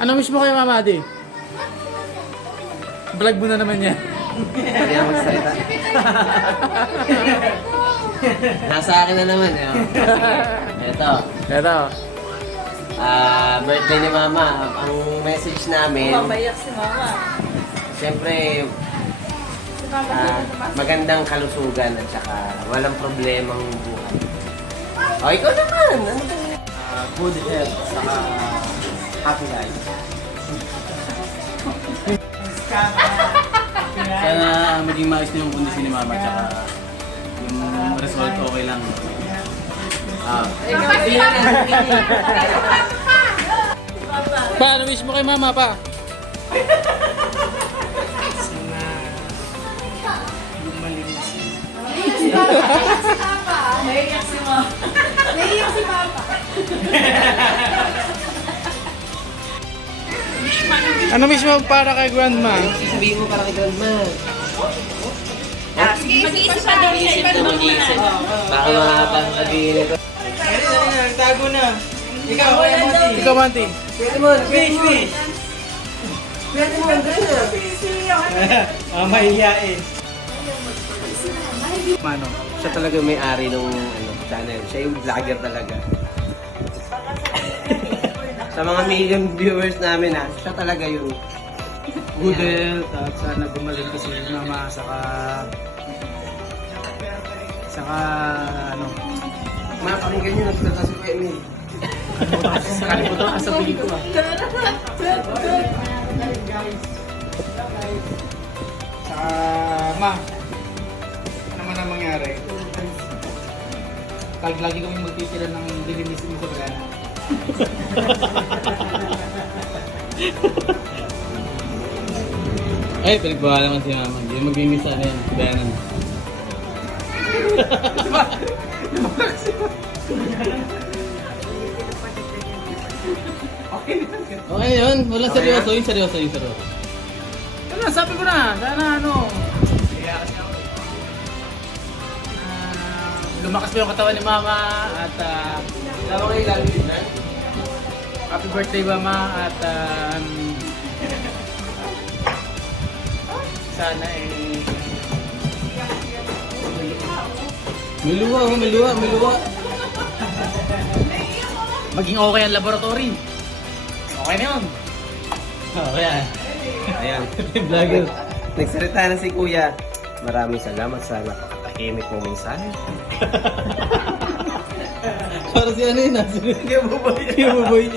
Ano mismo kayo, Mama Adi? Vlog mo na naman yan. Kaya ako magsalita. Nasa akin na naman. Oh. Yun. Okay. Ito. Ito. Uh, birthday ni Mama. Ang message namin... Mamayak si Mama. Siyempre, uh, magandang kalusugan at saka walang problemang buhay. Okay. Oh, ikaw naman! Ano uh, Good health. Uh, saka... Happy life. Sana maging maayos na Mama tsaka yung result okay lang. Ah. Pa, ano kay Mama pa? Ano mismo para kay grandma? Ano sabihin mo para kay grandma? Ah, sige, mag-iisip pa daw siya. Mag-iisip pa daw siya. Para mag-iisip. Tago na. Ikaw, Ayamati. Ikaw, Manti. Pwede mo, Fish, Fish. Pwede mo, Ayamati. Ah, may iya eh. Mano, siya talaga may ari ng channel. Siya yung vlogger talaga sa mga million viewers namin ha, siya talaga yun. Good health at sana bumalik ko si mama saka saka ano mga pakinggan nyo nagtata si Kuya Emil kani po ka sa pili ko guys, saka ma ano man ang mangyari kahit lagi kami magtitira ng dilimisin mo sa pagkana Ay, pinagbawala ko si mama. Hindi mag-imiss ano yan. Kaya na. Okay, okay yun. Wala okay, seryoso. Yung seryoso, yung seryoso. Ano, sabi ko na. Sana ano. Uh, Lumakas mo yung katawan ni mama. At, uh, okay, lalo yun. Happy birthday, Mama, at um, uh... sana eh. Miluwa, miluwa, miluwa. Maging okay ang laboratory. Okay na yun. Okay ah. Ayan, vlogger. Nagsalita na si Kuya. Maraming salamat sa nakakatahimik mo minsan. Para si ano yun? Kaya buboy. Kaya buboy.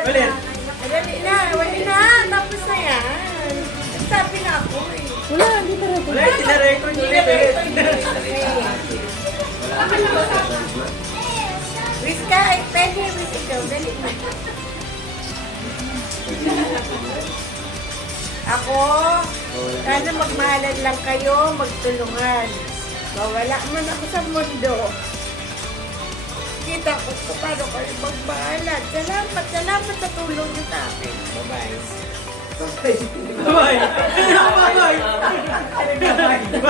Ulit. Wali na, wali na. Tapos na yan. Na ako eh. Wala, hindi pa rin. Wala, hindi na rin. Hindi na rin. Rizka, magmahalan lang kayo, magtulungan. Mawala man ako sa mundo makikita ko kung paano kayo magbahalan. Salamat, salamat sa tulong niyo sa akin. Bye-bye. Bye-bye. Bye-bye. Bye-bye. Bye-bye.